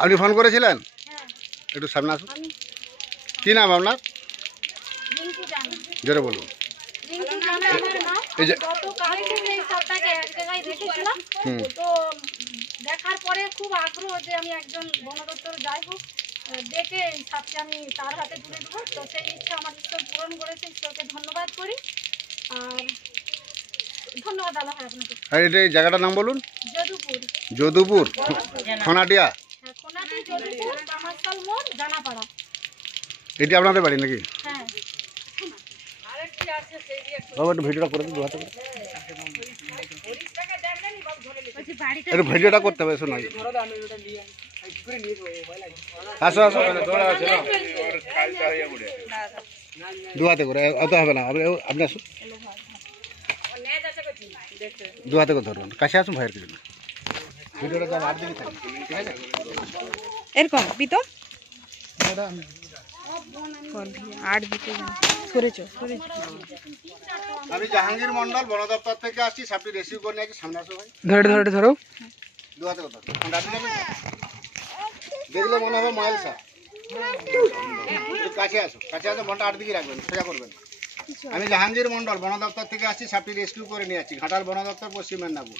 আপনি ফোন করেছিলেন? একটু সামনে আসুন। কি নাম আপনার? জোরে বলুন। দেখার পরে খুব আগ্রহ যে আমি একজন বন দপ্তর যাই হোক দেখে এই সাপকে আমি তার হাতে তুলে দেবো। তো সেই ইচ্ছা আমার ঈশ্বর পূরণ করেছে, ঈশ্বরকে ধন্যবাদ করি। আর ধন্যবাদ আল্লাহ আপনাকে। আর এটা এই জায়গাটার নাম বলুন। যদুপুর। যদুপুর খনাটিয়া। হ্যাঁ, খনাটি যদুপুর কামারশাল মোড় জানাপাড়া। এটি আপনাদের বাড়ি নাকি? হ্যাঁ। বাবা একটু ভিডিওটা করে দিন, দুহাতে করে। একটু ভিডিওটা করতে হবে, শোনা। আসো আসো, দুহাতে করে, অত হবে না। আপনি আসুন, দুহাতে করে ধরুন। কাছে আসুন, ভাইয়ের কিছু না। ভিডিওটা তো আর দিকে থাকে, ঠিক আছে? এরকম পিতো আমি জাহাঙ্গীর মন্ডল, বন দপ্তর থেকে আসছি। সাপটি রেসিভ করে নিয়ে আসছি। সামনে আসো ভাই, ধরো দুহাতে কথা। দেখলে মনে হবে ময়েল সাপ। কাছে আসো, কাছে আসো, মনটা আর দিকে রাখবেন, সোজা করবেন। আমি জাহাঙ্গীর মন্ডল, বন দপ্তর থেকে আসছি। সাপটি রেস্কিউ করে নিয়ে আসছি ঘাটাল বন দপ্তর, পশ্চিম মেদিনীপুর।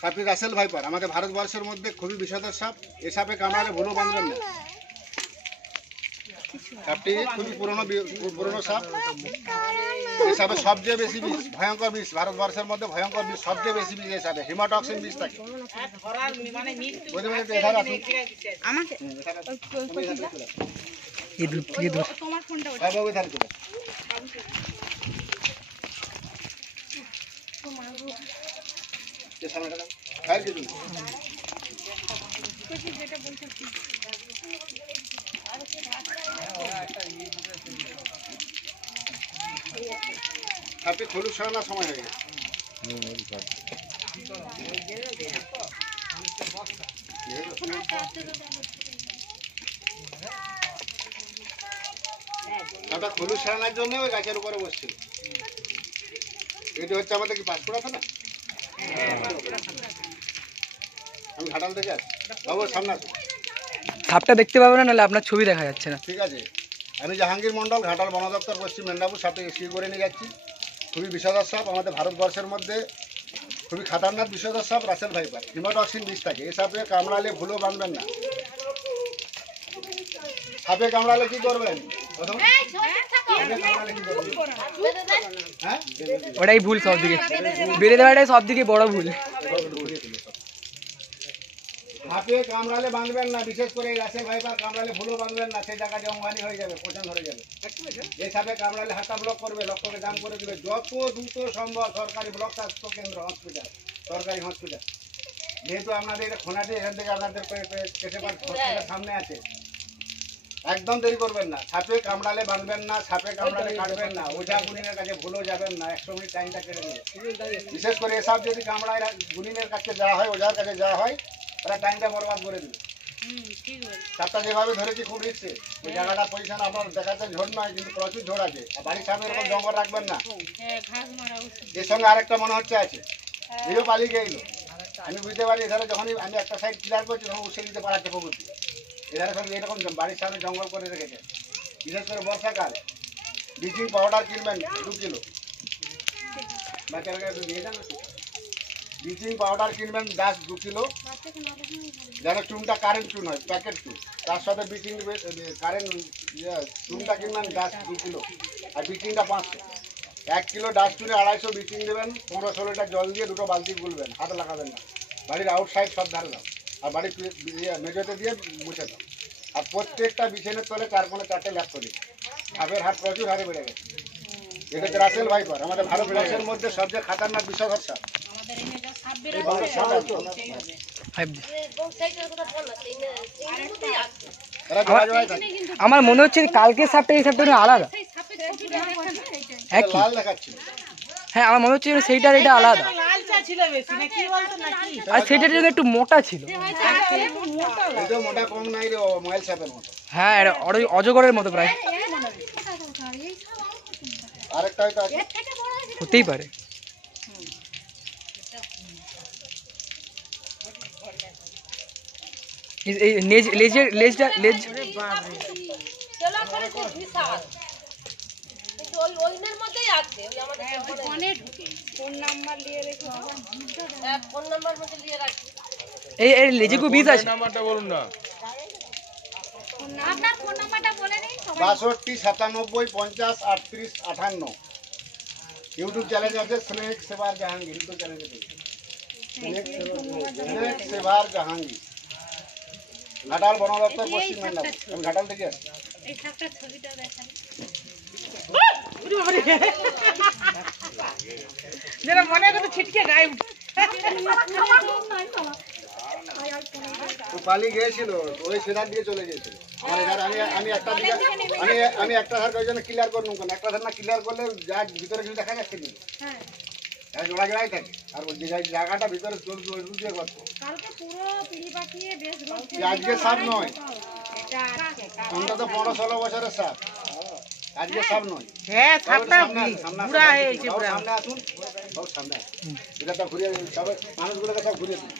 সাপটি রাসেল ভাইপার, আমাদের ভারতবর্ষের মধ্যে খুবই বিষধর সাপ। এ সাপে কামড়ালে ভুলও বাঁধবেন না। সাপটি খুবই পুরনো সাপ। এই সাপে সবচেয়ে বেশি বিষ, ভয়ঙ্কর বিষ, ভারতবর্ষের মধ্যে ভয়ঙ্কর বিষ, সবচেয়ে বেশি বিষ এই সাপে। হিমাটক্সিন বিষ থাকে। আপনি খোলুক সরানোর সময় হয়ে গেছে। ওটা খোলুক সরানোর জন্য ওই গাছের উপরে বসছিল। এটি হচ্ছে আমাদের কি পাঁচপুরা থানা? আমি ঘাটাল থেকে আসছি। বাবু সামনে আসুন। সাপটা দেখতে পাবেন না, নাহলে আপনার ছবি দেখা যাচ্ছে না। ঠিক আছে। আমি জাহাঙ্গীর মন্ডল, ঘাটাল বন দপ্তর, পশ্চিম মেদিনীপুর। সাপটি রেস্কিউ করে নিয়ে যাচ্ছি। খুবই বিষধর সাপ, আমাদের ভারতবর্ষের মধ্যে খুবই খাতারনাক বিষধর সাপ রাসেল ভাইপার। হিমাটক্সিন বিষ থাকে। এই সাপে কামড়ালে ভুলেও বাঁধবেন না। সাপে কামড়ালে কি করবেন? ওটাই ভুল সব দিকে, বেড়ে দেওয়াটাই সব দিকে বড় ভুল। সাপে কামড়ালে বাঁধবেন না, বিশেষ করে এই রাসেল ভাইপার কামড়ালে ভুলও বাঁধবেন না। সেই জায়গায় জঙ্গহানি হয়ে যাবে, পচন ধরে যাবে। এই সাপে কামড়ালে হাতটা ব্লক করবে, লক্ষ্যকে জাম করে দেবে। যত দ্রুত সম্ভব সরকারি ব্লক স্বাস্থ্য কেন্দ্র, হসপিটাল, সরকারি হসপিটাল। যেহেতু আপনাদের এটা খোনাটি, এখান থেকে আপনাদের হসপিটাল সামনে আছে, একদম দেরি করবেন না। সাপে কামড়ালে বাঁধবেন না, সাপে কামড়ালে কাটবেন না। ওঝা গুনিনের কাছে ভুলেও যাবেন না, 100 মিনিট টাইমটা কেটে নেবে। বিশেষ করে এসব যদি কামড়ায় গুনিনের কাছে যাওয়া হয়, ওঝার কাছে যাওয়া হয়, ওরা টাইমটা বরবাদ করে দেবে। সাপটা যেভাবে ধরেছি খুব রিস্কে। ওই জায়গাটা পজিশন আপনার দেখাতে ঝোড় নয়, কিন্তু প্রচুর ঝোড় আছে। আর বাড়ির সামনে এরকম জঙ্গল রাখবেন না। এর সঙ্গে আরেকটা মনে হচ্ছে আছে, এও পালিয়ে গেল। আমি বুঝতে পারি এধারে যখনই আমি একটা সাইড ক্লিয়ার করছি, তখন উৎসে দিতে পারাচ্ছে প্রকৃতি। এধারে সঙ্গে এরকম বাড়ির সামনে জঙ্গল করে রেখেছে। বিশেষ করে বর্ষাকাল ব্লিচিং পাউডার কিনবেন 2 কিলো। বাচ্চারা দিয়ে যান। ব্লিচিং পাউডার কিনবেন 2 কিলো, যেন চুনটা কারেন্ট চুন হয়, প্যাকেট চুন। তার সাথে ব্লিচিং কারেন্ট চুনটা কিনবেন 2 কিলো, আর ব্লিচিংটা 500। 1 কিলো ডাস্ট চুনে 250 ব্লিচিং দেবেন। 15-16 লিটার জল দিয়ে 2টো বালতি গুলবেন, হাতে লাগাবেন না। বাড়ির আউটসাইড সব ধারে দাও, আর বাড়ির মেঝেতে দিয়ে মুছে দাও। আর প্রত্যেকটা বিছানের তলে 4 কোণে 4টে ল্যাপ করে। সাপের হাত প্রচুর হারে বেড়ে গেছে। এটা হচ্ছে রাসেল ভাইপার, আমাদের ভারতবর্ষের মধ্যে সবচেয়ে খাতারনাক বিষধর সাপ। আমার মনে হচ্ছে কালকে সাপটা এই সাপটা আলাদা। হ্যাঁ, আমার মনে হচ্ছে সেইটার এটা আলাদা, আর সেইটার একটু মোটা ছিল। মোটা কম নাই রে, ময়েল সাপের মতো। হ্যাঁ, অজগরের মতো প্রায়। আরেকটা হয়তো আছে। হতেই পারে। এই লেজটা লেজ এই লেজে কো বীজ আছে। নাম্বারটা বলুন না। আপনার ফোন নাম্বারটা বলে নিন। 62 97 50 38 58। ইউটিউব চ্যানেল আছে স্নেক সেবার জাহাঙ্গীর। ইউটিউব চ্যানেল আছে স্নেক সেবার জাহাঙ্গীর। ঘাটাল বন দপ্তর পশ্চিম মেদিনীপুর। আমি ঘাটাল থেকে আসছি। এই সাপটার ছবিটা দেখান। যেটা মনে করে ছিটকে গায়ে তো পালি গিয়েছিল, ওই সেধার দিকে চলে গিয়েছিল। আমি একটা ধার ওই জন্য ক্লিয়ার করে নেব। একটা ধার না ক্লিয়ার করলে যা ভিতরে কিছু দেখা যাচ্ছে না। হ্যাঁ, জোড়া জোড়াই থাকে। আর ওই জায়গাটা ভিতরে জল দিয়ে গর্ত। কালকে পুরো পিড়ি পাঠিয়ে বেশ রোদ আজকে সাপ নয়, অন্তত 15-16 বছরের সাপ। আজকে সাপ নয়। হ্যাঁ সাপটা বুড়া হয়েছে সামনে আসুন, সব সামনে আসুন। এটা তো ঘুরিয়ে সব মানুষগুলোকে সব ঘুরিয়ে দিন।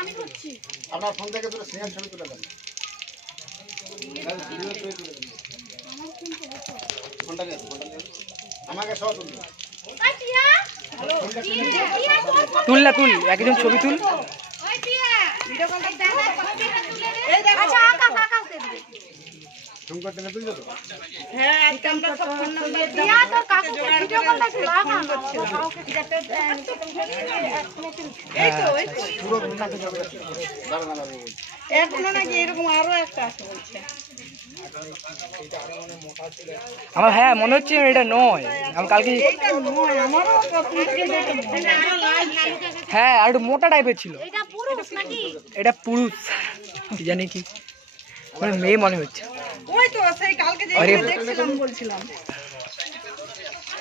আমি করছি। আপনার ফোন থেকে দুটো সিঙ্গেল ছবি তুলে দেন। ফোনটা নিয়ে আমাকে সব তুলবে। তুল না তুল, একজন ছবি তুল। ঝুমকা টেনে তুলছো তো? হ্যাঁ একটা আমরা সব ফোন নাম্বার এই তো পুরো ঘুমটাতে যাবে। দাঁড়া দাঁড়া বলছি। এখনো নাকি এরকম আরো একটা আছে বলছে। আমার হ্যাঁ মনে হচ্ছে এটা নয়। আমি কালকে এইটা নয়, আমারও হ্যাঁ আর একটু মোটা টাইপের ছিল। এটা পুরুষ নাকি? এটা পুরুষ, কি জানি কি মানে মেয়ে মনে হচ্ছে। ওই তো সেই কালকে যে আরে দেখছিলাম বলছিলাম।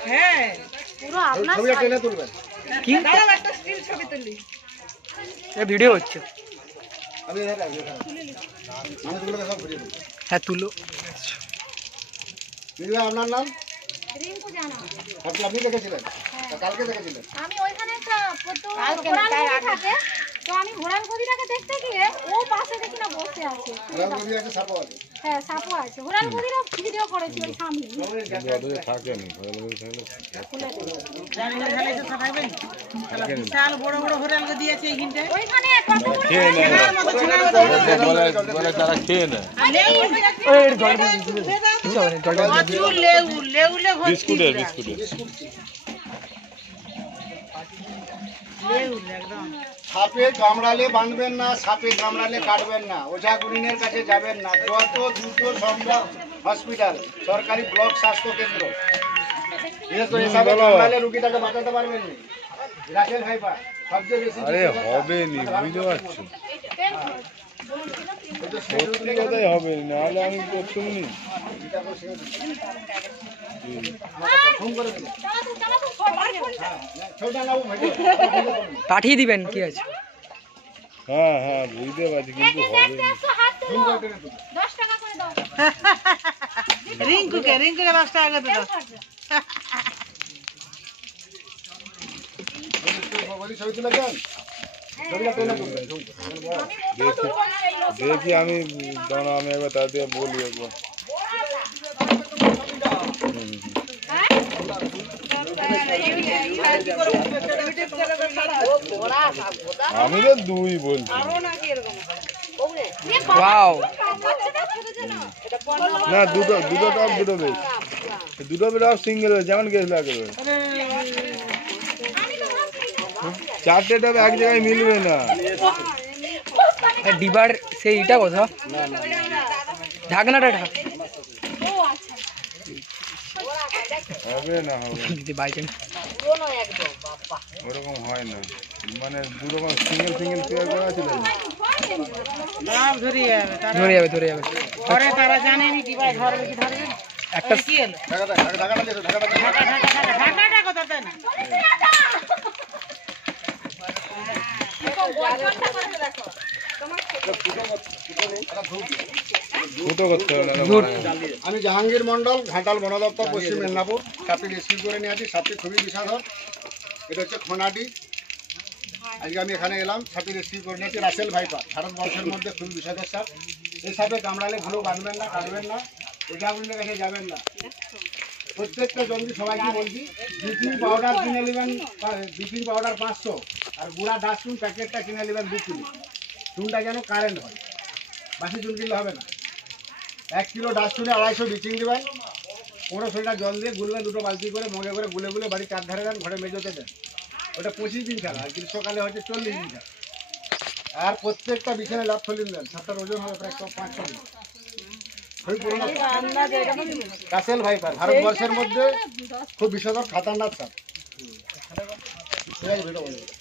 হ্যাঁ পুরো আপনার ছবিটা টেনে তুলবেন। কি দাঁড়াও একটা স্টিল ছবি তুলি। ভিডিও হচ্ছে। আমি এখানে মানুষগুলোকে সব ঘুরিয়ে দিন। হ্যাঁ তুলো। দিদিভাই আপনার নাম? রিঙ্কু জানা। আপনি দেখেছিলেন? কালকে দেখেছিলেন? আমি ওইখানে একটা ঘোড়ার গদি থাকে, তো আমি ঘোড়ার গদিটাকে দেখতে গিয়ে ও পাশে দেখি না বসে আছে। রবি আছে, সাপও আছে। হ্যাঁ সাপও আছে। ঘোড়ার গদিটা ভিডিও করেছি ওই সামনে। থাকেনি বিশাল বড় বড় হোটেল দিয়েছে এইখানটায়। ওইখানে কত বড় বলে তারা খেয়ে নেয়। প্রচুর লেউ বিস্কুটে বিস্কুটে একদম। সাপে কামড়ালে বাঁধবেন না, সাপে কামড়ালে কাটবেন না, ওঝা গুনিনের কাছে যাবেন না। যত দ্রুত সম্ভব হসপিটাল, সরকারি ব্লক স্বাস্থ্য কেন্দ্র। বিশেষ করে সাপে কামড়ালে রুগীটাকে বাঁচাতে পারবেন না। রাসেল ভাইপা সবচেয়ে বেশি। আরে হবে নি, বুঝতে পারছি সত্যি কথাই হবে নি, নাহলে আমি করতাম নি। ফোন করে দিন। পাঠিয়ে দিবেন, কি আছে। হ্যাঁ হ্যাঁ বুঝতে পারছি, কিন্তু হবে নি। 10 টাকা করে দাও। রিঙ্কুকে 10 টাকা করে দাও। ছবি তুলে দেন। ছবিটা টেনে তুলবেন। দেখি আমি দাঁড়া, আমি একবার তাদের বলি একবার। আমি তো দুই বলছি ওয়াও, না, দুটো টপ, দুটো বেশ, দুটো টপ সিঙ্গেল যেমন গেছিল একেবারে। চারটে টপ এক জায়গায় মিলবে না। ডিবার সেইটা কথা, ঢাকনাটা ঢাক হবে না, হবে যদি বাই চান্স ওরকম হয় না, মানে দু রকম সিঙ্গেল পেয়ার করা ছিল। সব ধরে যাবে। ধরে যাবে। ঘরে তারা জানেনি কি ভাই, ঘরে কি ধরবে একটা কি হলো? ঢাকাটা কথা তাই না। ফুটো করতে হবে না আমি জাহাঙ্গীর মন্ডল, ঘাটাল বন দপ্তর, পশ্চিম মেদিনীপুর। সাপটি রেস্কিউ করে নিয়ে আছি। সাপটি খুবই বিষাদর। এটা হচ্ছে খোনাটি। আজকে আমি এখানে এলাম, সাপটি রেস্কিউ করে নিয়েছি। রাসেল ভাইপার, ভারতবর্ষের মধ্যে খুবই বিষাদর সাপ। এই সাপে কামড়ালে ভুলো বাঁধবেন না, কাটবেন না, ওঝাগুলির কাছে যাবেন না। প্রত্যেকটা জঙ্গি সবাইকে বলছি, ব্লিচিং পাউডার কিনে নেবেন, ব্লিচিং পাউডার 500, আর গুঁড়া ডাস্টবিন প্যাকেটটা কিনে নেবেন 2 কিলো। চুনটা যেন কারেন্ট হয়, বাসি চুন কিনলে হবে না। 1 কিলো ডাস্টবিনে 250 ব্লিচিং দেবেন, 15 লিটার জল দিয়ে গুলবেন, 2টো বালতি করে মগে করে গুলে গুলে বাড়ির 4 ধারে দেন, ঘরে মেজোতে দেন। ওটা 25 দিন খেলা, আর গ্রীষ্মকালে হচ্ছে 40 দিন খেলা। আর প্রত্যেকটা বিছানায় ল্যাপথলিন দেন। সাপটার ওজন হবে প্রায় 500 দিন। রাসেল ভাইপার ভারতবর্ষের মধ্যে খুব বিষধর খাতারনাক সাপ। ঠিক আছে, ভিডিও বন্ধ করো।